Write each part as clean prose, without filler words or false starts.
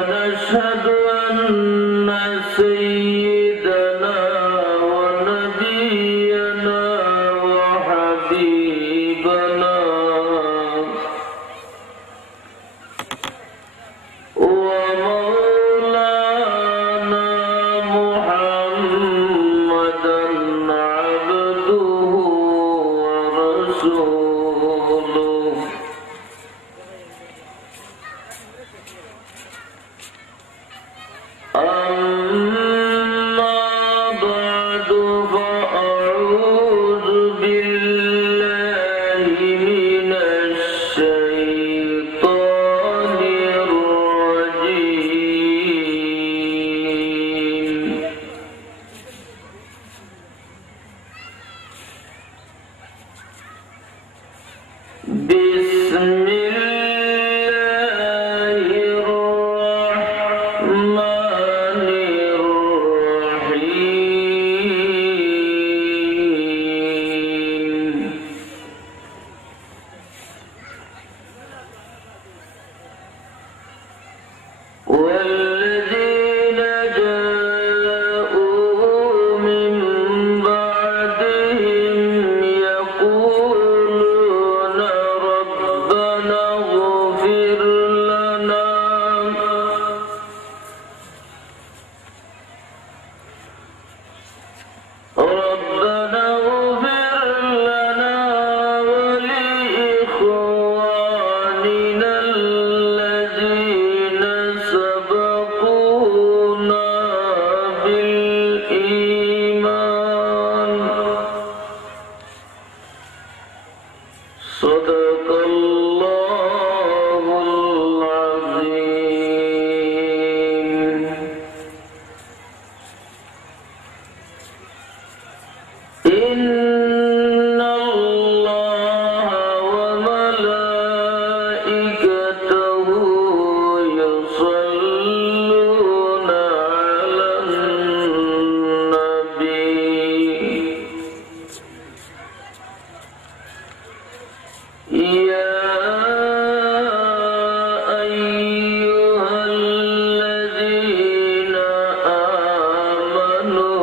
ونشهد أن سيدنا ونبينا وحبيبنا ومولانا محمدا عبده ورسوله أما بعد فأعوذ بالله من الشيطان الرجيم بسم الله الرحمن الرحيم والذين جاءوا من بعدهم يقولون ربنا اغفر لنا ولإخواننا الذين سبقونا بالإيمان صدق الله العظيم إن الله وملائكته يصلون على النبي يا أيها الذين آمنوا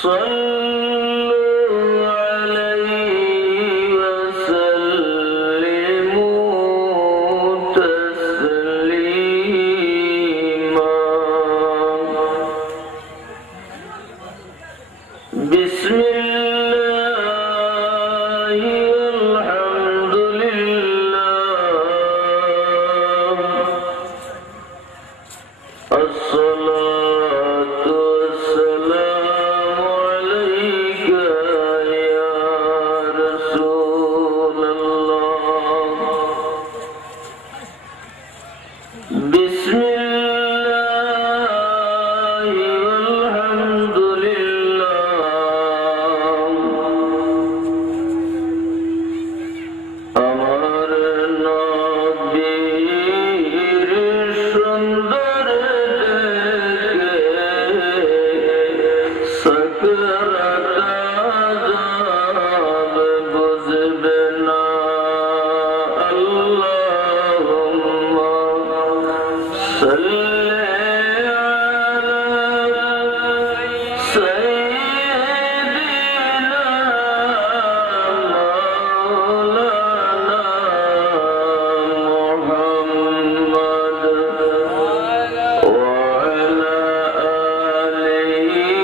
صلوا عليه وسلموا تسليما بسم الله الحمد لله الصلاة والسلام عليك يا رسول الله بسم الله والحمد لله আমার নবীর সুন্দর सकरात आज़ाब बुझबे ना अल्लाहुम्मा सल्ली अला सय्यिदिना मौलाना मुहम्मद व अला आलिहि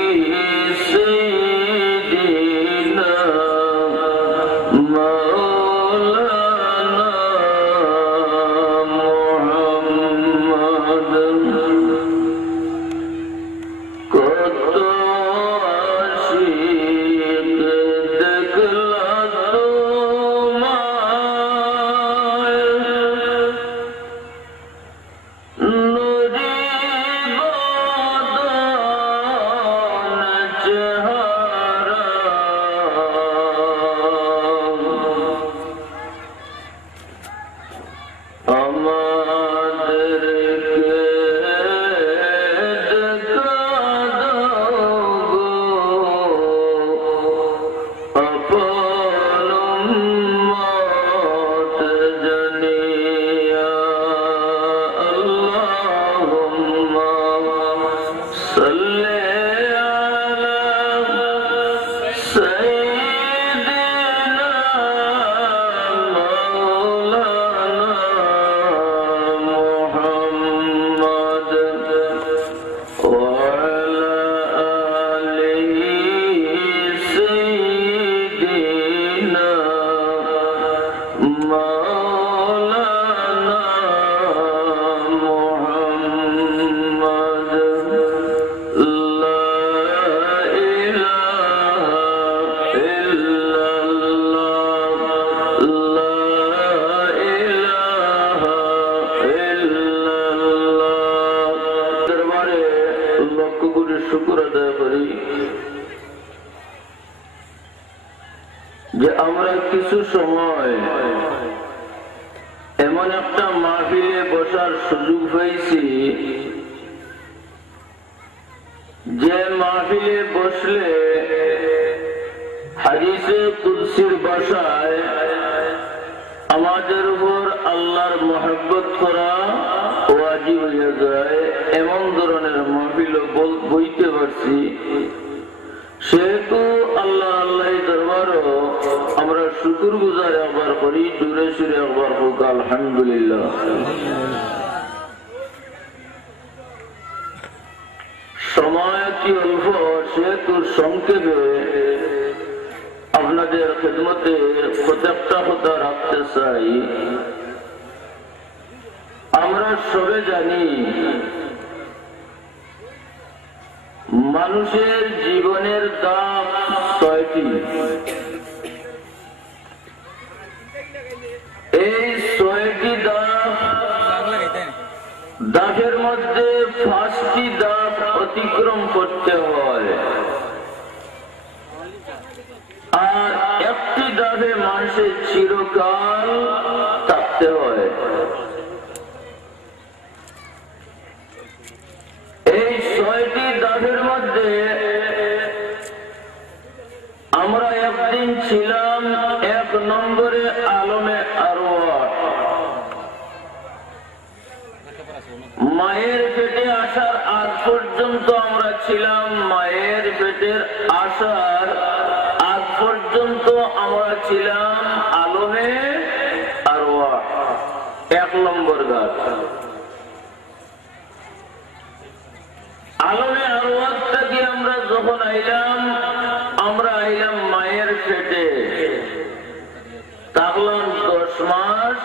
শুকর আদায় করি যে আমরা কিছু সময় এমন একটা মাহফিলে বসার সুযোগ পেয়েছি যে মাহফিলে বসলে হাদিসে কুদসির ভাষায় আমাদের উপর আল্লাহর মহব্বত করা ওয়াজিব হয়ে যায়, এমন ধরনের মাহফিল বইতে পারছি। সেহেতু আল্লাহ আল্লাহ দরবারও আমরা শুকর গুজার একবার করি, দূরে সুরে একবার হোক আলহামদুলিল্লাহ। সময় কি অল্প, সেহেতু সংক্ষেপে আপনাদের খেদমতে প্রত্যেকটা কথা রাখতে চাই। আমরা সবে জানি মানুষের জীবনের দাম ৬টি। এই ৬টি দাফের মধ্যে ৫টি দাফ অতিক্রম করতে হয়, আর একটি দাফে মানুষের চিরকাল থাকতে হয়। এই ৬টি দাফের মধ্যে আমরা একদিন ছিলাম ১ নম্বরে আলমে আরওয়াহ। মায়ের পেটে আসার আগ পর্যন্ত আমরা ছিলাম, মায়ের পেটের আসার আগ পর্যন্ত আমরা ছিলাম আলমে আরওয়াহ, ১ নম্বর গাছ। আলমে আরওয়াহ থেকে আমরা যখন আইলাম, আমরা আইলাম মায়ের পেটে, থাকলাম ১০ মাস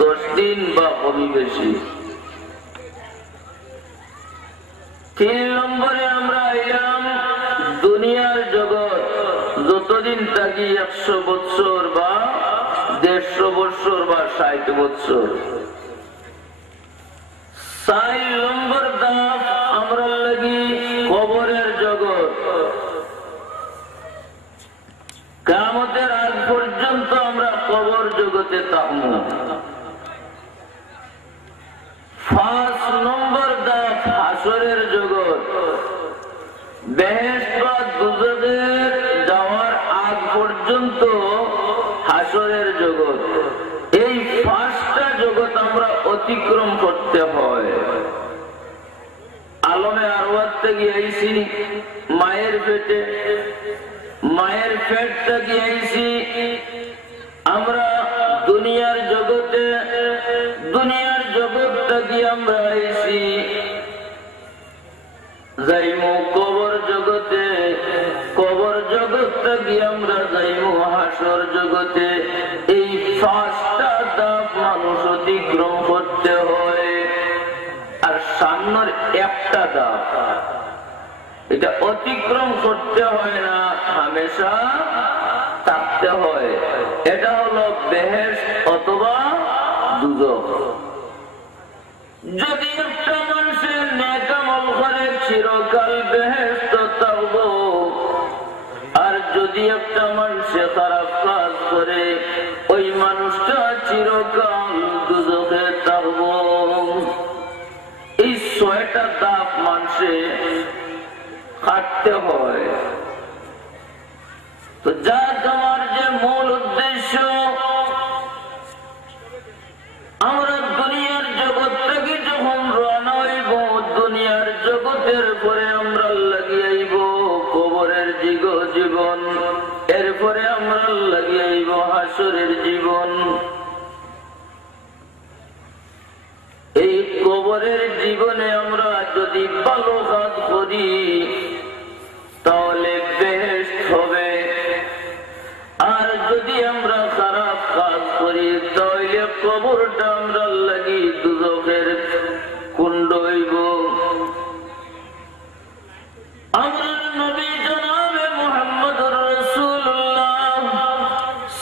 ১০ দিন বা কমই বেশি। ৩ নম্বরে আমরা আইলাম দুনিয়ার জগৎ, যতদিন থাকি ১০০ বৎসর বা ১৫০ বৎসর বা ৬০ বৎসর। ৪ নম্বর দাফ আমরা লাগি কবরের জগৎ, কিয়ামতের আগ পর্যন্ত আমরা কবর জগতে থাকব। ৫ নম্বর দাফ হাসরের জগৎ, বেহেশত বা দোজখে যাওয়ার আগ পর্যন্ত হাসরের জগৎ। এই ৫টা জগৎ আমরা অতিক্রম করতে হয়। আলমে আরওয়াহ থেকে আইছি মায়ের পেটে, মায়ের পেট থেকে আইছি আমরা দুনিয়ার জগতে, দুনিয়ার জগৎ থেকে আমরা আইছি যাইমু কবর জগতে, কবর জগৎ থেকে আমরা যাইমু হাসর জগতে। এই ৫টা ধাপ মানুষ অতিক্রম করতে হয়, আর সামনের একটা ধাপ এটা অতিক্রম করতে হয় না, হামেশা থাকতে হয়। এটা হলো বেহেশত অথবা দুজখ। যদি একটা মানুষের নেক আমল করে চিরকাল বেহেশত থাকবো, আর যদি একটা মানুষে খারাপ কাজ করে ওই মানুষটা চিরকাল দুজখে থাকবো। এই ৬টা ধাপ মানুষে কাটতে হয়। তো যা তোমার যে মূল উদ্দেশ্য, আমরা দুনিয়ার জগৎ থেকে যখন রওনা হইব, দুনিয়ার জগতের পরে আমরা লাগিয়ে আইব কবরের জীবন, এরপরে আমরা লাগিয়াইব হাসরের জীবন। এই কবরের জীবনে আমরা যদি ভালো কাজ করি তাহলে বেহেশত হবে, আর যদি আমরা খারাপ কাজ করি তাহলে কবরটা আমরা লাগি দুজখের কুণ্ড হইব। আমরা নবী জনাবে মুহাম্মদুর রাসূলুল্লাহ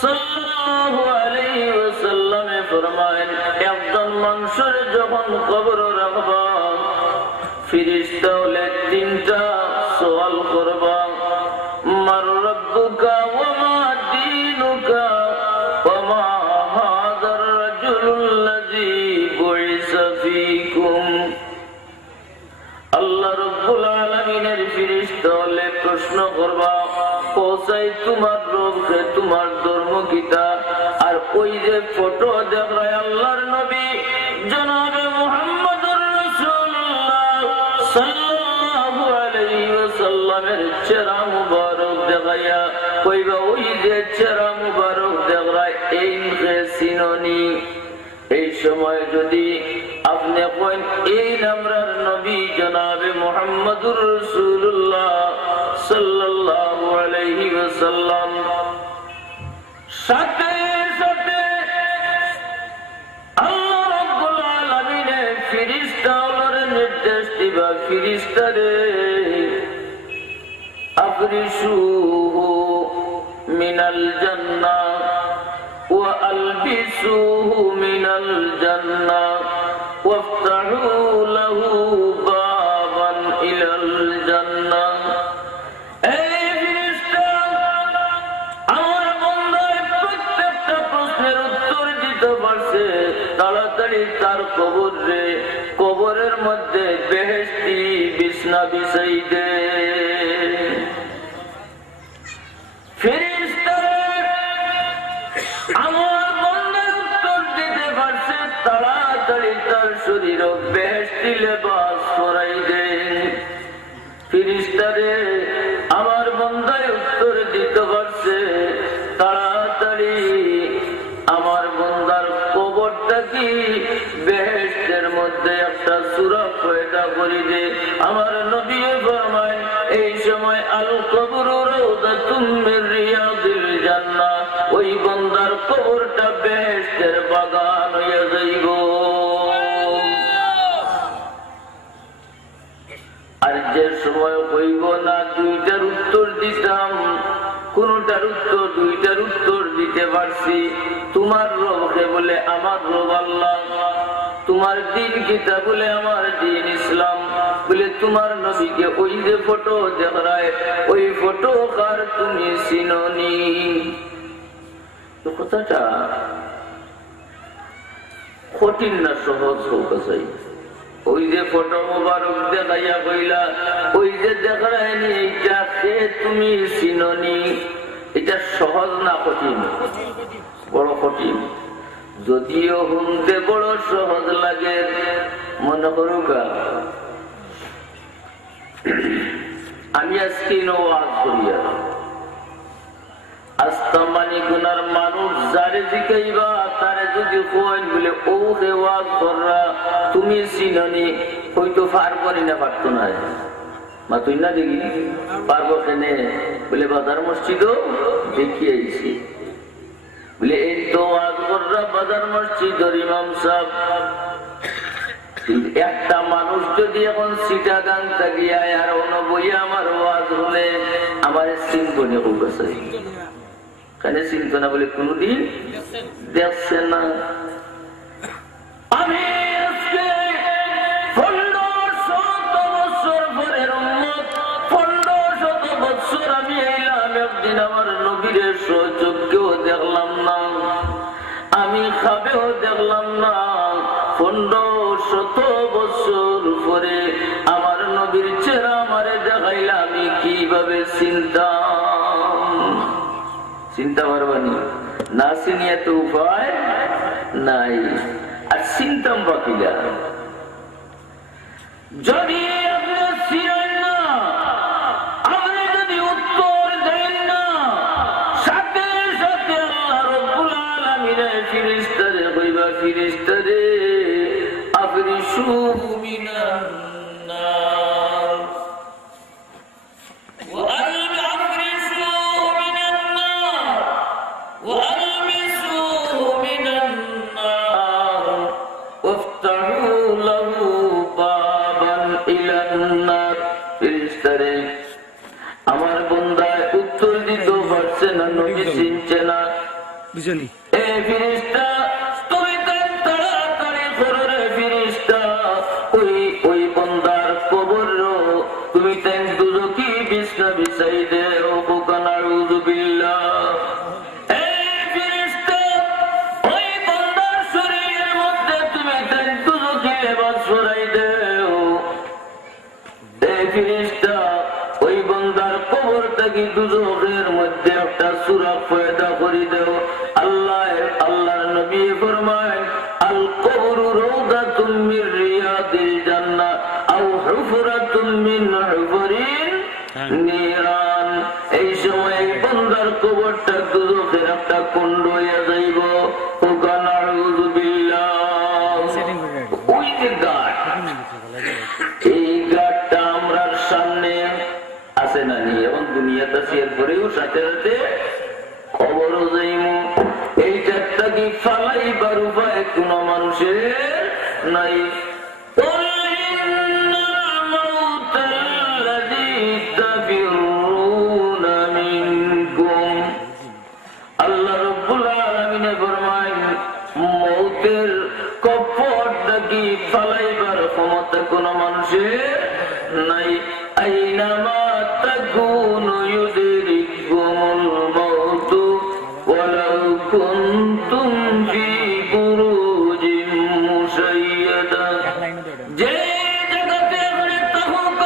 সাল্লাল্লাহু আলাইহি ওয়াসাল্লামে ফরমায়েন, একজন মানুষের যখন কবর রাখবা ফেরেশতা হলে তিনটা সওয়াল করবা, মার রাব্বুকা ওয়া মা দীনুকা ওয়া মা হাযার রাজুলুল্লাযী বুইসা ফীকুম। আল্লাহ রাব্বুল আলামিনের ফেরেশতা হলে প্রশ্ন করবা, কোসাই তোমার রবকে, তোমার ধর্ম কিতা? আর ওই যে ফটো দেখায় আল্লাহর নবী জনাবে মুহাম্মদুর রাসূলুল্লাহ সাল্লাল্লাহু আলাইহি ওয়াসাল্লামের চেহারা মুবারক দেখাইয়া কইবা, ওই যে চেহারা মুবারক দেখায় এই চিননি। এই সময় যদি আপনি কইন এই আমরার নবী জনাবে মুহাম্মদুর রাসূলুল্লাহ সাল্লাল্লাহু আলাইহি ওয়াসাল্লাম, সাথে সাথে আল্লাহ রাব্বুল আলামিনের ফেরেশতাদের নির্দেশ দিবা, ফেরেশতারে আফরিশুহু মিনাল জান্নাহ ওয়া আলবিসুহু মিনাল জান্নাহ ওয়াফতাহু লাহু বাবান ইলাল জান্নাহ। এই ফেরেশতা আমার বান্দার প্রত্যেকটা প্রশ্নের উত্তর দিতে পারছে, তাড়াতাড়ি তার কবরের মধ্যে বেহেশতি বিছনা বিছাই দে। আমার বান্দার উত্তর দিতে পারছে, তাড়াতাড়ি তার শরীর বেহেশতি লেবাস পরাই দে। ফেরেশতারে আমার বান্দায় উত্তর দিতে পারছে, তাড়াতাড়ি আমার বান্দার কবরটা কি বেহেশতের মধ্যে একটা সূরা পয়দা করে দে। আমার নবী ফরমায়, এই সময় আল কবরু রাউদাতুম মির রিয়াদিল জান্নাহ, ওই বান্দার কবরটা বেহেশতের বাগান হয়ে যাইব। আর যে সময় হইব না দুইটার উত্তর দিতাম, কোনটার উত্তর দুইটার উত্তর দিতে পারছি, তোমার রবকে বলে আমার রব আল্লাহ, তোমার দিন কিতা বলে আমার দিন ইসলাম, বলে তোমার নবীকে ওই যে ফটো দেখায় ওই ফটো কার তুমি চিননি। কথাটা কঠিন না সহজ হোক, ওই যে ফটো মোবারক দেখাইয়া কইলা, ওই যে দেখায়নি এইটা কে তুমি চিননি, এটা সহজ না কঠিন? বড় কঠিন। যদিও শুনতে বড় সহজ লাগে, মনে করুকা আমি আজকে ওয়াজ করিয়া আস্তামানি গুনার মানুষ যারে জিকাইবা তারে যদি কইন বলে ও হে ওয়াজ কররা তুমি চিননি, হয়তো পারবনি না, পারতো না মা তুই না দেখি পারবো কেনে বলে বাজার মসজিদও দেখিয়ে আইছি, বলে এই তো ওয়াজ কররা বাজার মসজিদের ইমাম সাহেব। একটা মানুষ যদি এখন চিটাগাং থাকিয়া আর অনবইয়া আমার ওয়াজ হলে আমার চিন্তনে কইছে, কেন চিন্ত না বলে কোনদিন দেখছে না। আমি আজকে 1500 বছর পরের উম্মত, 1500 বছর আমি এলাম, একদিন আমার নবীর সচক্ষেও দেখলাম না, আমি খাবেও দেখলাম না। 1500 বছর পরে আমার নবীর চেহারা আমারে দেখাইলে আমি কিভাবে চিন্তা পারবানি না, চিনিয়ে তো উপায় নাই। আর চিন্তাম বাকিলা যদি আপনি চিনেন না, আপনি যদি উত্তর আমার বন্দায় উত্তর দিতেও পারছে না, নবী চিনছে না। এই ফেরেশতা তুমি তাড়াতাড়ি করো রে ফেরেশতা, ওই বন্দার কবর তুমি তেন দুজকি বিছনা বিছাই দে। ও কোকা নাউযু বিল্লাহ। এই ফেরেশতা ওই বন্দার শরীরের মধ্যে তুমি তেন দুজকি লেবাস পরাই দেও। এই ফেরেশতা ওই বন্দার কবর থেকে দুজকের মধ্যে একটা সুরাখ পয়দা করে দেও। আল্লাহর নবী ফরমায়, আল কবরু রাউদাতুম মির রিয়াদিল জান্নাহ আও হুফরাতুম মিন হুফরিন নিরান। এই সময় বন্দার কবরটা দুজকের একটা কুণ্ড হয়ে যাইব। নাউযু বিল্লাহ। ওই যে গাট, এই গাটটা আমরার সামনে আছে না নি? এখন দুনিয়াতে আছে, এরপরেও সাথে সাথে খবরও যাইমু। এইটা কি ফালাইবার উপায় কোন মানুষের নাই। আল্লাহ রাব্বুল আলামিন ফরমায়, মৌতের কফরটা কি ফালাইবার ক্ষমতা কোন মানুষের নাই। আইনামা তাকুনু ইউদরিকুমুল মাউতু ওয়ালাউ কুনতুম ফি বুরুজিন মুশাইয়াদা। যে জায়গাতে আপনি থাকুক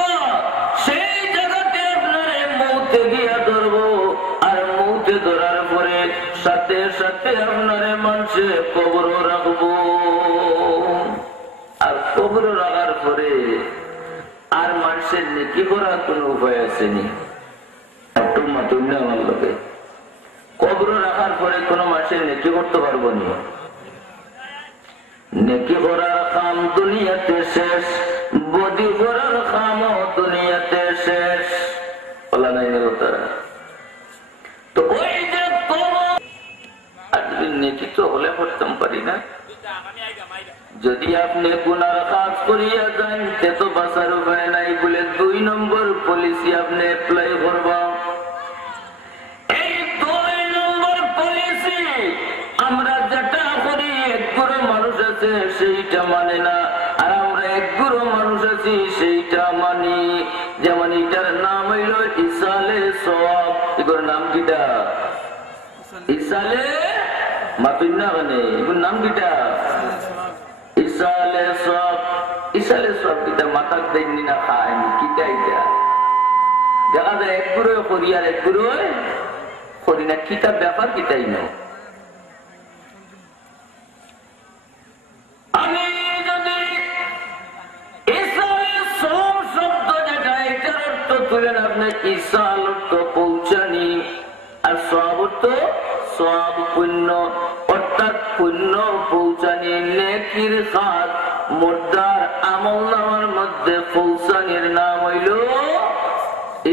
সেই জায়গাতে আপনারে মৌতে গিয়া ধরবো। আর মৌতে ধরার পরে সাথে সাথে আপনারে মানুষে কবর রাখবো। আর কবর রাখার পরে আর মানুষের নেকি করার কোন উপায় আসেনি। একটু মাতুম না আমার লোকে, কবর রাখার পরে কোন মানুষের নেকি করতে পারবো না। নেকি করার কাম দুনিয়াতে শেষ, বদি করার কামও দুনিয়াতে শেষ। বলা নাই তারা তো ওই যে নেকি তো হলে করতাম পারি না। যদি আপনি গুনার কাজ করিয়া যান তে তো বাঁচার উপায় নাই বলে 2 নম্বর পলিসি আপনি অ্যাপ্লাই করবা। এই 2 নম্বর পলিসি আমরা যেটা করি একগুলো মানুষ আছে সেইটা মানে না, আর আমরা একগুলো মানুষ আছি সেইটা মানি। যেমন এটার নাম হইল ইসালে সওয়াব। এগুলোর নাম কিটা? ইসালে মাতুন না, মানে এগুলোর নাম কিটা? ইসালে সওয়াব। ইসালে সওয়াব কিটা মাথার দেননি না খায়নি কিটা? এটা দেখা যায় একগুলো করি আর একগুলো করি না। কিটা ব্যাপার কিটাই না। আমি যদি ইসালে সওয়াব শব্দ যেটা এটার অর্থ তুলেন আপনি, ইসাল অর্থ পৌঁছানি আর সওয়াব অর্থ সওয়াব পুণ্য, অর্থাৎ পুণ্য পৌঁছানি, নেকির কাজ মুর্দার আমলনামার মধ্যে পৌঁছানির নাম হইল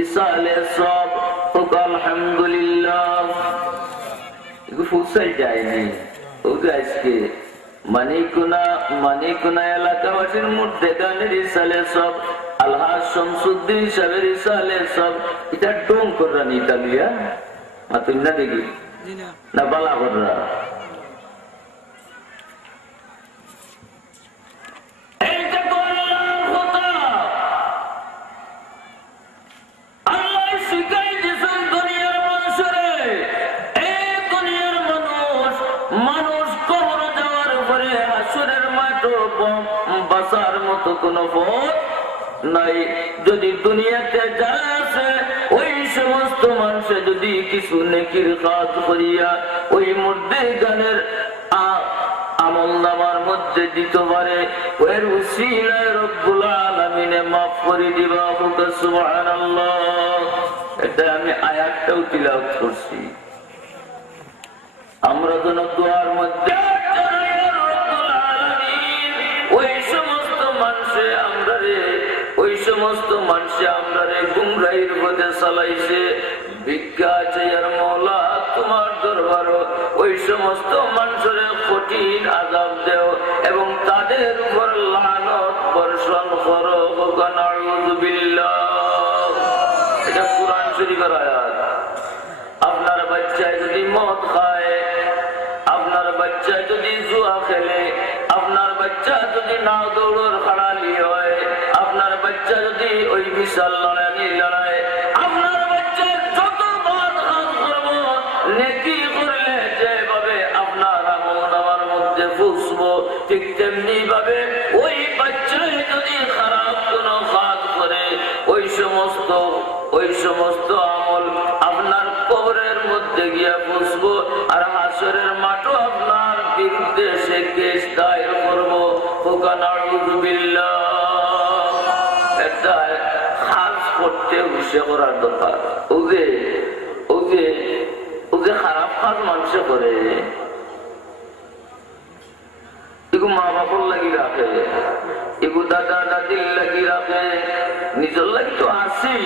ইসালে সওয়াব। আলহামদুলিল্লাহ পৌঁছাই যায়নি। আজকে মানিকুনা এলাকাবাসীর মধ্যে গানের ইসালে সওয়াব, আলহাজ শামসুদ্দিন সাহেবের ইসালে সওয়াব, এটা ডোং কররানি ইতালিয়া মাতুন না দেখি না বালা কররা। বাঁচার মতো কোন পথ নাই। যদি দুনিয়াতে যারা আছে ওই সমস্ত মানুষে যদি কিছু নেকির কাজ করিয়া ওই মধ্যে গানের আমল নামার মধ্যে দিতে পারে, ওর উসিলায় রব্বুল আলামিনে মাফ করে দিবা। সুবহানাল্লাহ। এটা আমি আয়াতটাও তিলাওয়াত করছি। আমরা যেন দোয়ার মধ্যে ওই সমস্ত মানুষে আমরা গুমরাহির পথে চালাইছে, ভিক্ষা চাইয়ার মওলা তোমার দরবার ওই সমস্ত মানুষের কঠিন আযাব দেও এবং তাদের উপর লানত বর্ষণ করো। নাউযু বিল্লাহ। এটা কুরআন শরীফ শরীফের আয়াত। আপনার বাচ্চায় যদি মদ খায়, আপনার বাচ্চা যদি জুয়া খেলে, আপনার বাচ্চা যদি নাও দৌড়র খাড়ালি হয়, আপনার বাচ্চা যদি ওই বিশাল লড়াই লড়ায়, আপনার বাচ্চা যত মদ খান করবো, নেকি করলে যেভাবে আপনার আমল মধ্যে ফুসবো, ঠিক তেমনি ভাবে ওই বাচ্চায় যদি খারাপ কোনো কাজ করে, ওই সমস্ত আমল আপনার কবরের মধ্যে গিয়া ফুসবো, আর হাসরের মাঠও আপনার বিরুদ্ধে সে কেস দায়ের করবো। এটা কাজ করতে হুশে করার দরকার। ওকে খারাপ কাজ মানুষ করে, এগু মা বাপর লাগি রাখে, এগু দাদা দাদির লাগি রাখে, নিজের লাগি তো আসি।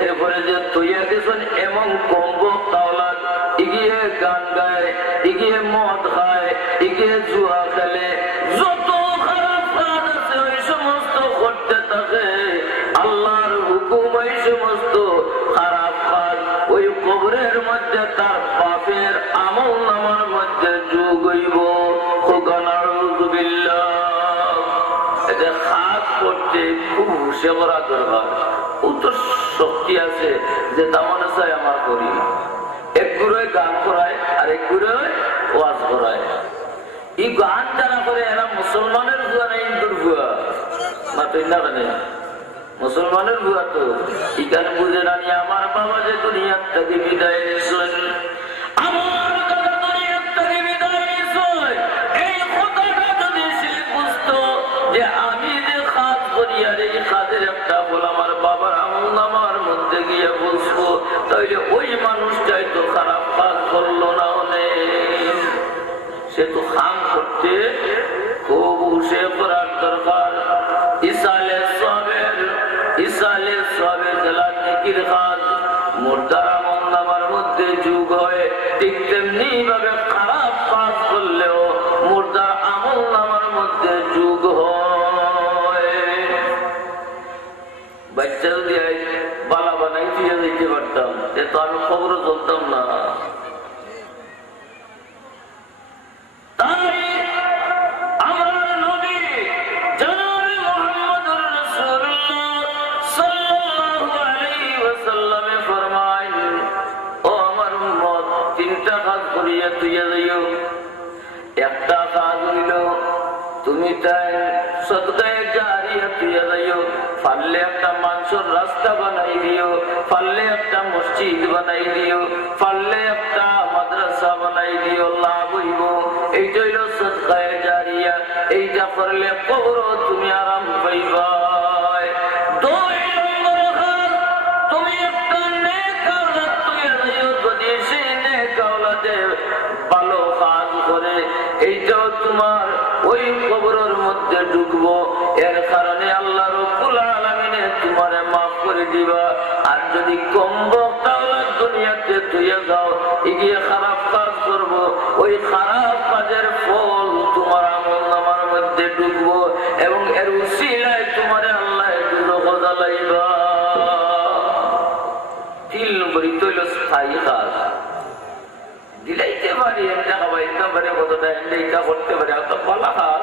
এরপরে যে তৈয়া গেছেন এমন কম্ব তাওলাদ, এগিয়ে গান গায়, এগিয়ে মদ খায়, এগিয়ে জুয়া খেলে, যত খারাপ কাজ আছে ওই সমস্ত করতে থাকে। আল্লাহর হুকুম ওই সমস্ত খারাপ কাজ ওই কবরের মধ্যে তার পাপের আমল নামার মধ্যে যোগ হইব। এটা খাস করতে খুব হুশে করা দরকার। ও তো শক্তি আছে যে তেমন চাই আমার করি, এক গুড়োয় গান করায় আর এক গুড়োয় ওয়াজ করায়। এই গান যারা করে এরা মুসলমানের ভুয়া না হিন্দুর ভুয়া? না তো না কেন মুসলমানের ভুয়া? তো এখানে বুঝে রানি আমার বাবা যে দুনিয়ার থেকে বিদায় নিয়েছেন, আমার দাদা দুনিয়ার থেকে বিদায় নিয়েছেন, এই কথাটা যদি সে বুঝতো যে আমি যে কাজ করি আর এই কাজের একটা বল আমার বাবার আমল নামার মধ্যে গিয়ে বুঝবো, তাইলে ওই মানুষটাই তো খারাপ কাজ করলো না। অনেক সে তো খাম করতে খুব হুশে করার দরকার। ইসালে সবের জেলা নেকির কাজ মুর্দার আমল নামার মধ্যে যুগ হয়, ঠিক তেমনি ভাবে খারাপ কাজ করলেও মুর্দার আমল নামার মধ্যে যুগ হয়। বাচ্চা যদি বালা বানাই দিয়ে দিতে পারতাম, এ তো আমি খবরও চলতাম না। একটা কাজ হইল তুমি তাই সদকায়ে জারিয়া তুইয়া যাইও, পারলে একটা মানুষের রাস্তা বানাই দিও, পারলে একটা মসজিদ বানাই দিও, পারলে একটা মাদ্রাসা বানাই দিও, লাভ হইব। এইটা হইল সদকায়ে জারিয়া। এইটা করলে কবর তুমি আরাম পাইবা। দুই নম্বর কাজ, তুমি একটা নেক আওলাদ তুইয়া যাইও, যদি সেই নেক আওলাদে ভালো কাজ করে এইটাও তোমার ওই কবরের মধ্যে ঢুকবো। এর কারণে আল্লাহ রাব্বুল আলামিনে তোমারে মাফ করে দিবা। আর যদি কম তাহলে দুনিয়াতে তুইয়া যাও, এগিয়ে খারাপ কাজ করবো, ওই খারাপ কাজের ফল তোমার আমল নামার মধ্যে ঢুকবো এবং এর উসিলায় তোমারে আল্লাহ দুজখ জ্বালাইবা। 3 নম্বরই তৈল স্থায়ী কাজ। দিলাইতে পারি একটা খাবাইতে পারে, কতটা এটা করতে পারে, এত পালা কাজ।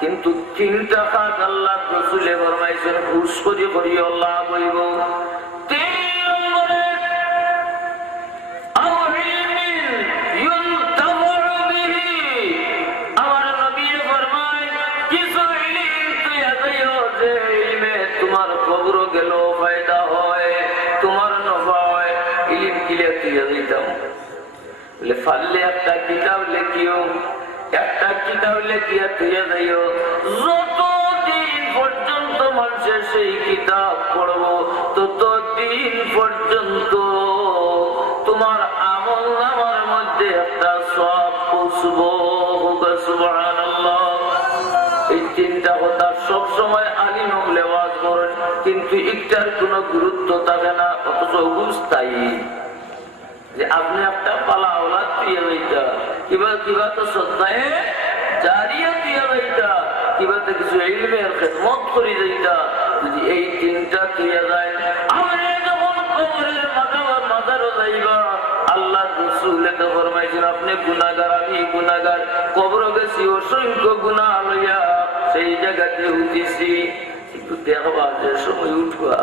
কিন্তু 3টা কাজ আল্লাহ রাসূলে ফরমাইছেন ঘুষ করি করি আল্লাহ বইব। 3 নম্বরে আমার নবী ফরমায় কিছু ইলম তুইয়া যাইও যে ইলমে তোমার কবর গেল ফায়দা হয়, তোমার নফা হয়। ইলম কিলে তুইয়া যাইতাম ফাললে একটা কিতাব লেখিও, একটা কিতাব লেখিয়া তুইয়া যাইও। যতদিন পর্যন্ত মানুষের সেই কিতাব পড়বো, ততদিন পর্যন্ত তোমার আমল নামার মধ্যে একটা সওয়াব পৌঁছবো। সুবহানাল্লাহ। এই 3টা কথা সবসময় আলিম হলে ওয়াজ করেন, কিন্তু একটার কোনো গুরুত্ব থাকে না, অথচ অবস্থায়ী। যে আপনি একটা পালা ওলাদ দিয়ে যাইতা, কিবা তো সদকায়ে জারিয়া দিয়ে যাইতা, কিবা তো কিছু ইলমের খিদমত করে যাইতা। যদি এই 3টা দিয়ে যায়, আমরা যখন কবরের মাজারও যাইবা আল্লাহ রাসূলে তো ফরমাইছেন আপনি গুনাহগার আমি গুনাহগার কবর গেছি অসংখ্য গুনাহ লইয়া সেই জায়গাতে উঠিছি একটু দেখবা যে সময় উঠবা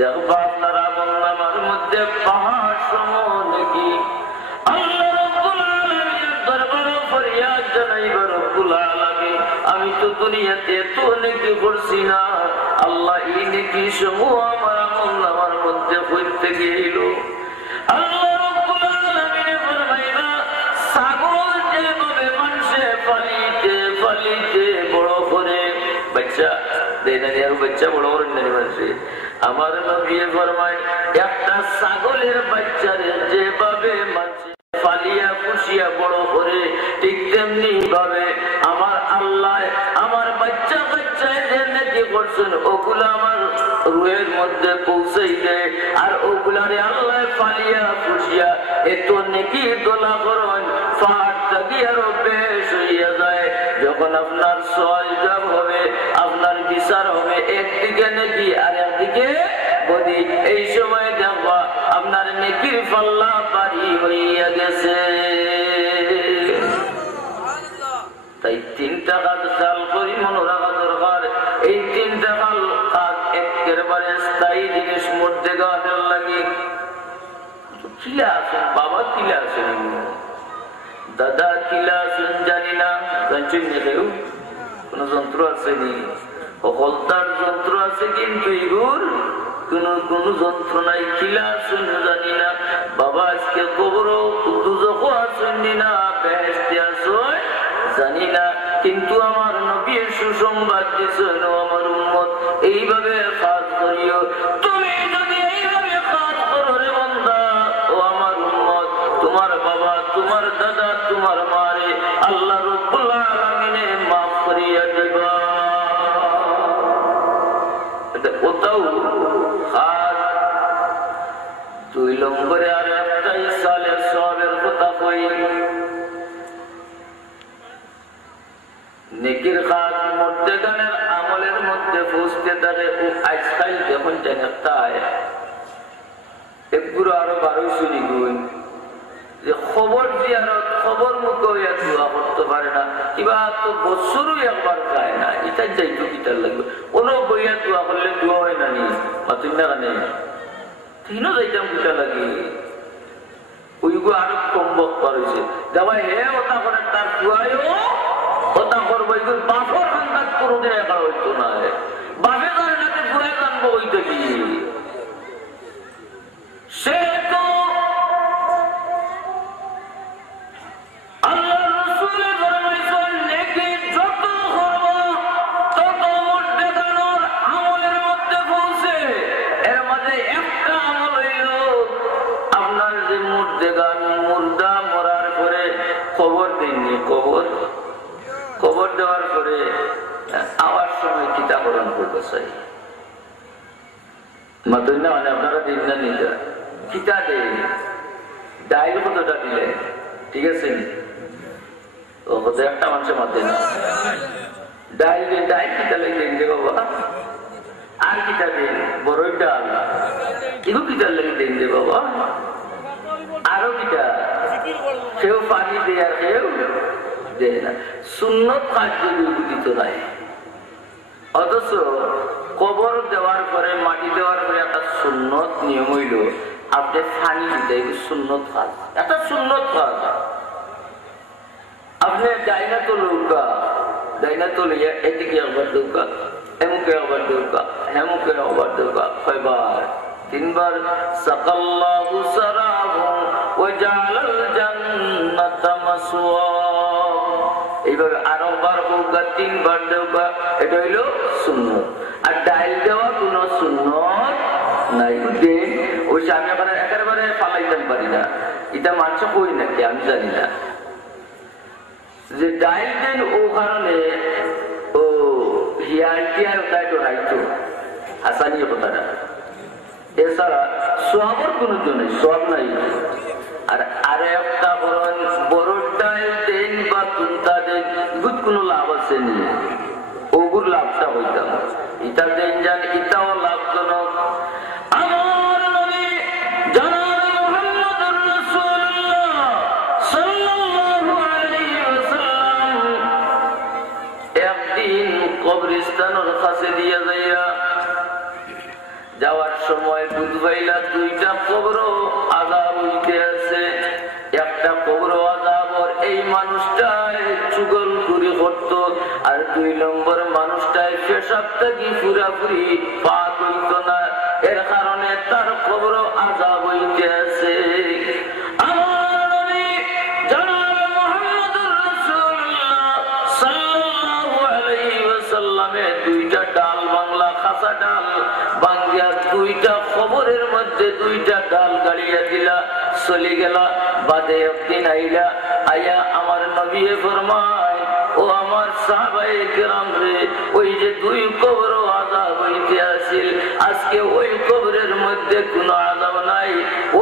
দেখবা আপনার আমলনামার মধ্যে পাহাড় সম নাকি আল্লাহ রাব্বুল আলামিনের দরবারে ফরিয়াদ জানাইবা রব্বুল আলামিন আমি তো দুনিয়াতে তো নেকি করছি না আল্লাহ এই নেকি সমূহ আমার আমলনামার মধ্যে হইতে গেল আল্লাহ রাব্বুল আলামিন ফরমাইবা ছাগল যেভাবে মানুষে পালিতে পালিতে বড় করে বাচ্চা দেয় না আর বাচ্চা বড় করে নেই মানুষে আমার নবী ফরমায় একটা ছাগলের বাচ্চারে যেভাবে মানুষে পালিয়া পুষিয়া বড় করে ঠিক তেমনি ভাবে আমার আল্লাহ আমার বাচ্চা বাচ্চায় যে নেকি করছেন ওগুলো আমার রুহের মধ্যে পৌঁছাই দেয় আর ওগুলারে আল্লাহ পালিয়া পুষিয়া এত নেকি দোলা করেন পাহাড়টা দিয়ে আরো বেশ হইয়া যায় যখন আপনার সওয়াব হবে আপনার বিচার হবে একদিকে নেকি আর একদিকে বদি এই সময় দেখবা আপনার নেকির পাল্লা ভারী হইয়া গেছে তাই তিনটা কাজ খেয়াল করি মনে রাখা দরকার এই তিনটা কাজ একেবারে স্থায়ী জিনিস মধ্যে গানের লাগে কিলা আছেন বাবা কিলা আছেন দাদা কিলা আছেন জানি না জানছেন কেউ কোন যন্ত্র আছে নি সকলতার যন্ত্র আছে কিন্তু এগুর কোন যন্ত্র নাই কিলা আছেন জানি না বাবা আজকে কবর দুজক আছেন না বেহেশতে আছেন জানি না কিন্তু আমার নবীর সুসংবাদ দিয়েছেন আমার উম্মত এইভাবে কাজ করিও তুমি যদি এইভাবে কাজ করো রে বান্দা ও আমার উম্মত তোমার বাবা তোমার দাদা তোমার মারে আল্লাহ রাব্বুল আলামিনে মাফ করিয়া দিবা এটা কোথাও কাজ 2 নম্বরে আর একটাই সালেহ সওয়াবের কথা কই নেকির কাজ মধ্যে গানের আমলের মধ্যে পৌঁছতে থাকে ও আজকাল যখন জানাতায় একগুলো আরো 12 শুনি গুণ যে খবর জিয়ারত খবর মুখে হইয়া দোয়া করতে পারে না কিবা তো বছরও একবার যায় না এটা যাইতো কিটার লাগবে কোনো বইয়া দোয়া করলে দোয়া হয় না নি মাতুন না কানে তিনও যাইতাম কিটা লাগে ওইগুলো আরো কম বক্তার হয়েছে যাবা হে ওটা করে তার দোয়ায়ও কথা করবো এগুলো বাপর হান্দাজ কোনোদিন একা হইতো না বাপে তার নাকি ঘুরে জানবো ওইটা কি সে তো আল্লাহ রাসূলের ফরমাইছেন নেকি যত করব তত মধ্যে গানোর আমলের মধ্যে পৌঁছে এর মধ্যে একটা আমল হইল আপনার যে মধ্যে গান মুর্দা মরার পরে খবর দিননি কবর দেওয়ার পরে আওয়ার সময় টিকাকরণ করতে চাই মাতুন না মানে আপনারা দিন না নিজা টিকা দেন ডাইল কতটা দিলেন ঠিক আছে ও কত একটা মানুষের মাধ্যমে না ডাইল কিটা লেগে দেন বাবা আর কিটা দেন বড়ই ডাল এগুলো কিটার লেগে দেন দে বাবা আরো কিটা কেউ পানি দেয় আর কেউ সুন্নত কার্য বিভূতিত নাই অথচ কবর দেওয়ার পরে মাটি দেওয়ার পরে একটা সুন্নত নিয়ম হইল আপনি পানি দিতে সুন্নত কাজ একটা সুন্নত কাজ আপনি ডাইনা তো লৌকা ডাইনা তো লইয়া এদিকে একবার দৌকা এমুকে একবার দৌকা হেমুকে একবার দৌকা কয়বার 3 বার সাকাল্লাহু সারাহু ওয়া জাআলাল জান্নাতা মাসওয়া এইভাবে আরো বার হোকা 3 বার দেওয়া এটা হইল সুন্নত আর ডাইল দেওয়া কোন সুন্নত নাই দেন ওই আমি একেবারে পালাইতে পারি না এটা মানুষ কই নাকি আমি জানি না যে ডাইল দেন ও কারণে ও হিয়ার ওটাই ডরাইতো হাসানি কথাটা এছাড়া সবের কোনো জন্য সব নাই আর আরে একটা বড় ডাইল দেন বা তুলতা দেন এগুলো কোনো লাভ আছে নি ওগুর লাভটা হইতাম এটা দেন জান এটাও লাভজনক আমার কবর আযাব হইতে আছে, একটা কবর আযাবর এই মানুষটায় চুগলখুরি করত, আর 2 নম্বর মানুষটায় পেশাব থেকে পুরাপুরি পাক হইত না, এর কারণে তার কবর আযাব হইতে আছে। দুইটা ডাল বাংলা খাসা ডাল বাঙ্গিয়া দুইটা খবরের মধ্যে দুইটা ডাল গাড়িয়া দিলা, চলে গেলা। বাদে একদিন আইলা, আয়া আমার নবী ফরমায়, ও আমার সাহাবায়ে কেরাম রে, ওই যে 2 কবর আযাব হইতে আসিল, আজকে ওই কবরের মধ্যে কোনো আযাব নাই।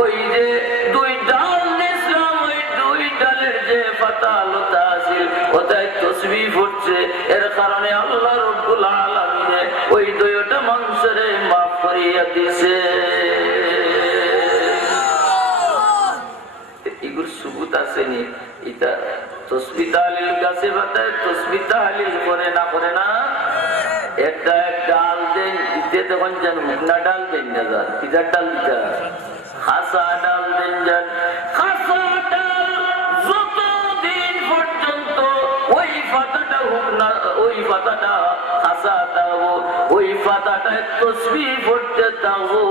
ওই যে 2 ডাল দিয়েছিলাম, ওই 2 ডালের যে পাতা লতা আসিল ওটাই তসবিহ পড়ছে, এর কারণে আল্লাহ রাব্বুল আলামিন ওই 2টা মানুষের মাফ করিয়া দিয়েছে। এগুলো সুবুত আছে নি? এটা তসবিহ তাহলিল কাছে বাতায়, তসবিহ তাহলিল করে না করে না। একটা ডাল দেন দিতে, তখন যেন মুগনা ডাল দেন না, যান পিজার ডাল দিতে, খাসা ডাল দেন যান। খাসা ডাল যতদিন পর্যন্ত ওই পাতাটা হোক না, ওই পাতাটা খাসা থাকবো, ওই পাতাটায় তসবিহ পড়তে থাকবো,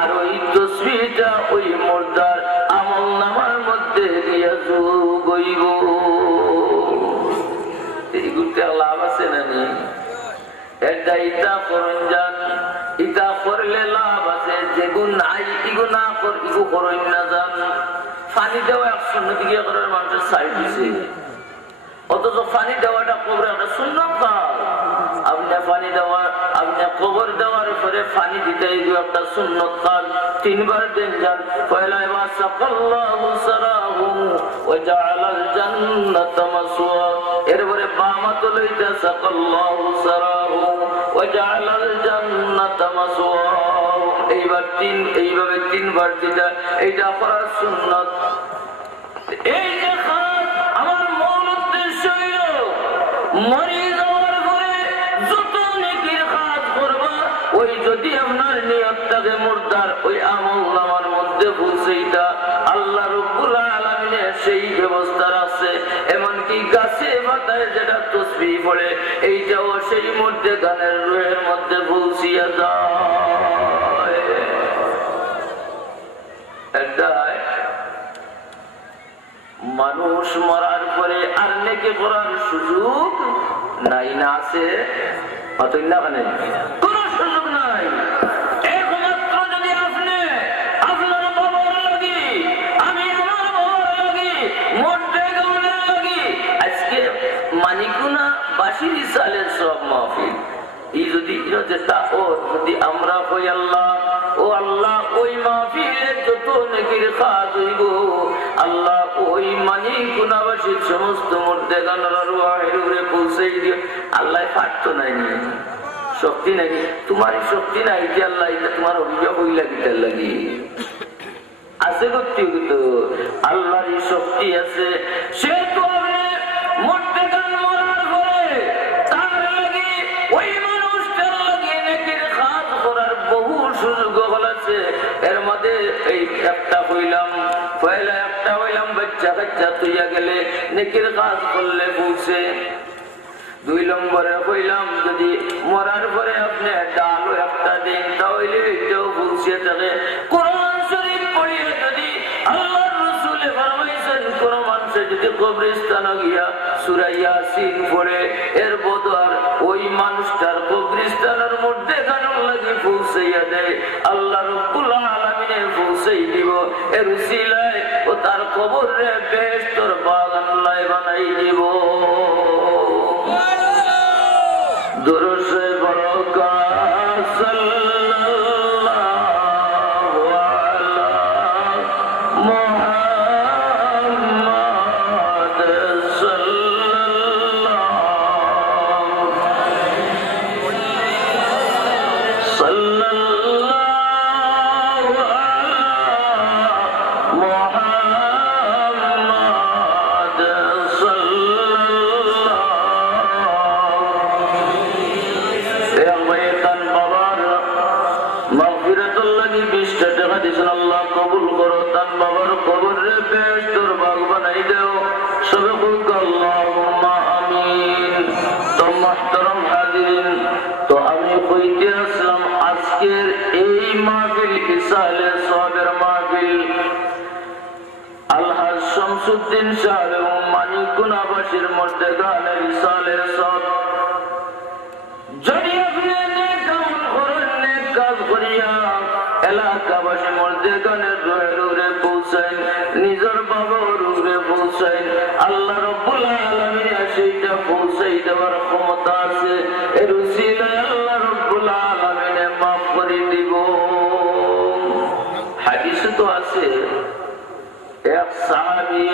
আর ওই তসবিহটা ওই মুর্দার আমল নামার মধ্যে দিয়া যোগ হইব। এইগুলোতে লাভ আছে না নেই? এটা ইটা করুন যান, ইটা করলে লাভ আছে, যেগুন নাই ইগু না কর, ইগু করুন না যান। পানি দেওয়া 100 দিকে করার মানুষের সাইড দিছে, অথচ পানি দেওয়াটা কবরে একটা সুন্নাত কাজ। আপনি পানি দেওয়ার, আপনি কবর দেওয়ার পরে পানি দিতে একটা সুন্নাত কাজ। 3 বার দেন যান। পয়লা এবার সাকাল্লাহু সারাহু ওয়া জাআলাল জান্নাতা মাসওয়া, এরপরে বামাত লইতে সাকাল্লাহু সারাহু ওয়া জাআলাল জান্নাতা মাসওয়া। এইবার এইভাবে 3 বার দিতে, এইটা করার সুন্নাত। এই যে আমার মূল উদ্দেশ্য হইল, মরে যাওয়ার পরে যত নেকির কাজ করবা, ওই যদি আপনার নিয়তটাকে মুর্দার ওই আমল নামার মধ্যে পৌঁছেইতা, আল্লাহ রাব্বুল আলামিনের সেই ব্যবস্থা আছে। এমনকি গাছে পাতায় যেটা তসবিহ পড়ে, এইটাও সেই মধ্যে গানের রুহের মধ্যে পৌঁছিয়া যায়। মানুষ মরার পরে আর নেকি করার সুযোগ নাই, না আছে? অতই না, মানে কোন সুযোগ নাই। একমাত্র যদি আপনি আপনার বাবার লাগি, আমি আমার বাবার লাগি, মরতে গেলে লাগি, আজকে মানিকুনা বাসির সালের সব মাহফিল, এই যদি যদি আমরা কই আল্লাহ, ও আল্লাহ ওই মাহফিলে যত নেকির কাজ হইব, আল্লাহ ওই মানিকুনাবাসীর সমস্ত মধ্যে গানার রুহের উপরে পৌঁছে দিও। আল্লাহ পারতো নাই, শক্তি নাই, তোমার শক্তি নাই যে আল্লাহ এটা তোমার অভিযোগ হইলা গিটার লাগি আছে করতে, তো আল্লাহর শক্তি আছে। সে তো মরতে গান মরার পরে তার লাগি ওই মানুষটার লাগি নেকির কাজ করার বহু সুযোগ আছে। এর মধ্যে এই একটা হইলাম, পয়লা একটা হইলাম, বাচ্চা কাচ্চা তুইয়া গেলে নেকির কাজ করলে পৌঁছে। 2 নম্বরে হইলাম, যদি মরার পরে আপনি ডালও একটা দিন, তাহলে এটাও পৌঁছে থাকে। কোরআন শরীফ পড়িয়ে যদি আল্লাহর রাসূল ফরমাইছেন, কোন মানুষ যদি কবরস্থানে গিয়া সূরা ইয়াসিন পড়ে, এর বদল ওই মানুষটার কবরস্থানের মধ্যে গানের লাগি পৌঁছাইয়া দেয়, আল্লাহ রাব্বুল আলামিন পৌঁছাই দিব। এর উসিলায় ও তার কবরে বেহেশতের বাগান লাই বানাই দিব। দুরূদ বরকাত সাল্লাল্লাহু আলা মুহাম্মাদ সাল্লাল্লাহু আলা মুহাম্মাদ সাল্লাল্লাহু কবুল করো, তার বাবার কবরে বেহেশতের বাগ বানাই দাও। সবে বলক আল্লাহুম্মা আমিন। তো মুহতারাম হাজিরিন, তো আমি কইতে আসলাম আজকের এই মাহফিল ইসালে সওয়াবের মাহফিল আলহাজ শামসুদ্দিন সাহেব মানিকগুণ আবাসীর মধ্যে গানের ইসালে সওয়াব। যদি আপনি নেক আমল করেন, নেক কাজ করিয়া এলাকাবাসী মধ্যে গানের রুহে পৌঁছায়, নিজের বাবার রুহে পৌঁছায়, আল্লাহ রাব্বুল আলামিন সেইটা পৌঁছাই দেওয়ার ক্ষমতা আছে। এর উসিলায় আল্লাহ রাব্বুল আলামিন মাফ করে দিব। হাদিসে তো আছে, এক সাহাবী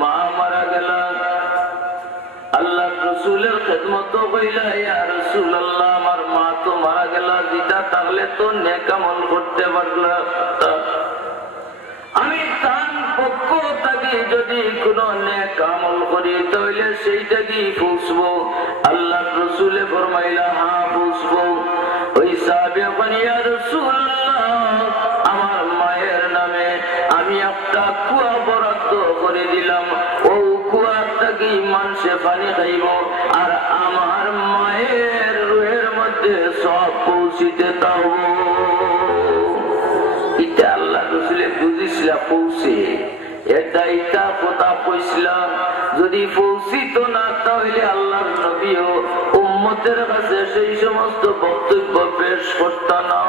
মা মারা গেল, আল্লাহ রাসূলের খিদমত কইলা, ইয়া রাসূলুল্লাহ আমার মা তো মারা গেল, দিতা তাহলে তো নেক আমল করতে পারলাম। আমি তার পক্ষ থেকে যদি কোন নেক আমল করি তাহলে সেইটা কি পৌঁছবো? আল্লাহ রাসূলে ফরমাইলা, হ্যাঁ পৌঁছবো। ওই সাহাবী বলেন, ইয়া রাসূলুল্লাহ আমার মায়ের নামে আমি একটা কুয়া বরাদ্দ করে দিলাম, ও কুয়ার থেকে মানুষে পানি খাইব আর আমার মায়ের রুহের মধ্যে সব পৌঁছিতে তাও। এটা আল্লাহ রাসূলে বুঝিছিলাম পৌঁছে, এটা কথা কইছিলাম। যদি পৌঁছিত না তাহলে আল্লাহর নবীও উম্মতের কাছে সেই সমস্ত বক্তব্য পেশ করত না।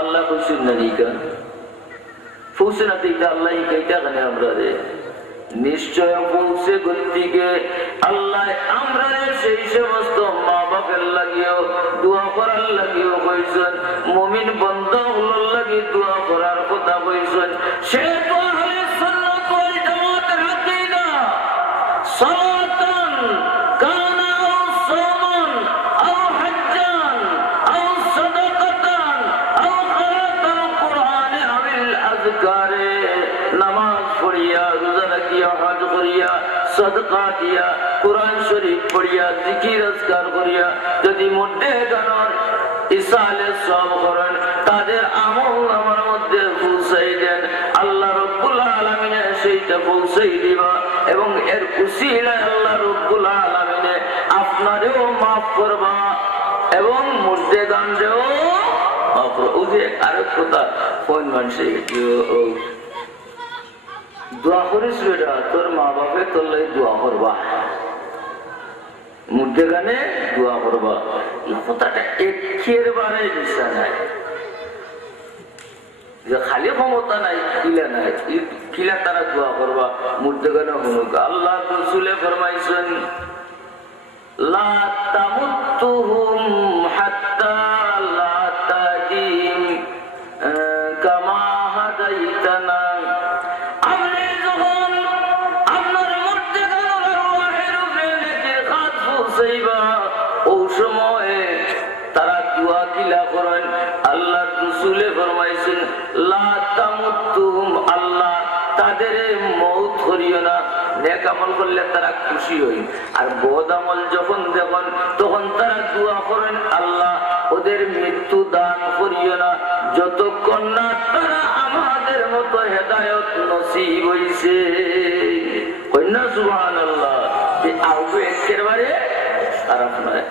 আল্লাহ খুশি নারিকা পৌঁছে না দিতে আল্লাহ এইটা কেন আমরা রে নিশ্চয় পৌঁছে গতিকে আল্লাহ আমরা সেই সমস্ত মা বাপের লাগিও দোয়া করার লাগিও কইছেন, মুমিন বান্দাগুলোর লাগি দোয়া করার কথা কইছেন। সে তো আহলে সুন্নাত ওয়াল জামাতের আকীদা সালাতান কানা আও সাওমান আও হাজ্জান আও সাদাকাতান আও কিরাআতাল কুরআন আবিল আযকারে, নামাজ পড়িয়া, রোজা রাখিয়া, হজ করিয়া, সাদকা দিয়া, কুরআন শরীফ পড়িয়া, জিকির আজকার করিয়া যদি মধ্যে গানোর ইসালে সওয়াব করেন, তাদের আমল আমার মধ্যে পৌঁছাই দেন, আল্লাহ রাব্বুল আলামিন সেইটা পৌঁছাই দিবা এবং এর উসিলায় আল্লাহ রাব্বুল আলামিন আপনারেও মাফ করবা এবং মধ্যে গানরেও মাফ করবা। ও যে আরেক কথা কোন মানুষে দোয়া করিস বেটা, তোর মা বাপে তোর লাগে দোয়া করবা, মধ্যে গানে দোয়া করবা। এই কথাটা একেবারে দিশা নাই, যে খালি ক্ষমতা নাই কিলা নাই, কিলা তারা দোয়া করবা মধ্যে গানে হনুক। আল্লাহ রাসূলে ফরমাইছেন, লা তামুত্তুহুম হাত্তা লা তাদিম কামা হাদাইতানা। ও সময়ে তারা দোয়া কিলা করেন, আল্লাহ রাসূলে ফরমাইছেন, লা তামুত্তুহুম, আল্লাহ তাদের মওত করিও না। নেক আমল করলে তারা খুশি হই, আর বদ আমল যখন দেখেন তখন তারা দোয়া করেন, আল্লাহ ওদের মৃত্যু দান করিও না যতক্ষণ না তারা আমাদের মতো হেদায়েত নসিব হইছে। কন্যা সুবহানাল্লাহ। একেবারে খারাপ নয়।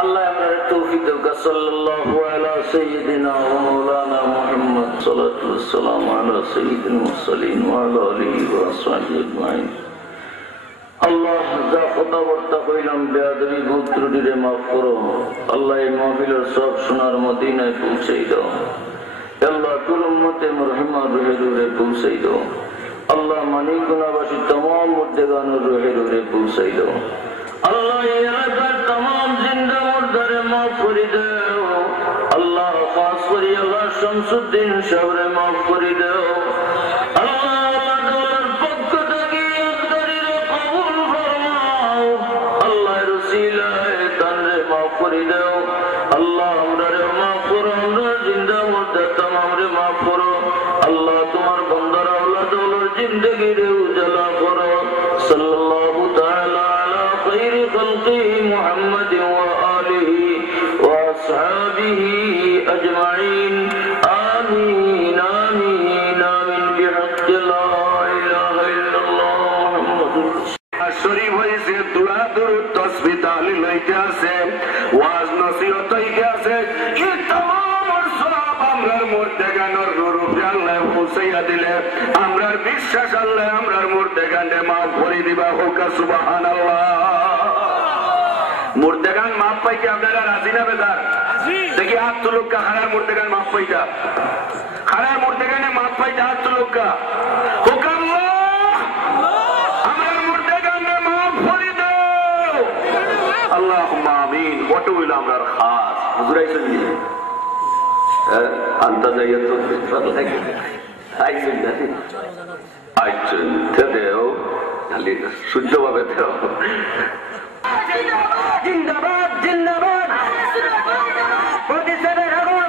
আল্লাহ আমরা তৌফিক দাও। সাল্লাল্লাহু আলা সাইয়্যিদিনা ওয়া মাওলানা মুহাম্মদ সাল্লাল্লাহু আলাইহি ওয়াসাল্লাম আলা সাইয়্যিদিল মুরসালিন ওয়া আলা আলিহি ওয়া আসহাবিহি আজমাইন। আল্লাহ যা কথাবার্তা কইলাম বেয়াদবি ভুল ত্রুটিরে মাফ করো। আল্লাহ এই মাহফিলের সব সোনার মদিনায় পৌঁছাই দাও। আল্লাহ কুল উম্মতে মুরহিমা রুহে রুহে পৌঁছাই দাও। আল্লাহ মানিকগুণাবাসী तमाम মুর্দেগানের রুহে রুহে পৌঁছাই দাও। আল্লাহ এই এলাকার तमाम জিন্দা মুর্দারে মাফ করে দাও। আল্লাহ খাস করে আল্লাহ শামসুদ্দিন সাহেবরে মাফ করে দাও। আল্লাহ জিন্দেগির উজালা করো সাল্লাল্লাহু তাআলা আলা খায়রি খালকি মুহাম্মাদ ওয়া আলিহি ওয়া আসহাবিহি আজমাইন আমিন আমিন আমিন বিহাক্কি লা ইলাহা ইল্লাল্লাহ মুহাম্মাদুর শরীফ হইছে দুআ দুরূদ তাসবিহ তাহলিল হইতে আছে ওয়াজ নসিহত হইতে আছে এই तमाम সওয়াব আমরার মুর্দেগানের রূপে আল্লাহ পৌঁছাইয়া দিলে আমরার বিশ্বাস আল্লাহ আমরার মুর্দেগানে maaf করে দিবা হোক সুবহানাল্লাহ মুর্দেগান maaf পাইতে আপনারা রাজি না বেদার দেখি হাত তুলুক কা খারার মুর্দেগান maaf পাইতা খারার মুর্দেগানে maaf পাইতা হাত তুলুক কা হোক আল্লাহুম্মা আমিন কত হইল আমরার খাস হুজুর আইছেন নি আন্তাজাইয়া তো আইছেন না আইছেন দেও খালি শুদ্ধভাবে দেও জিন্দাবাদ জিন্দাবাদ প্রতিষ্ঠানের আগুন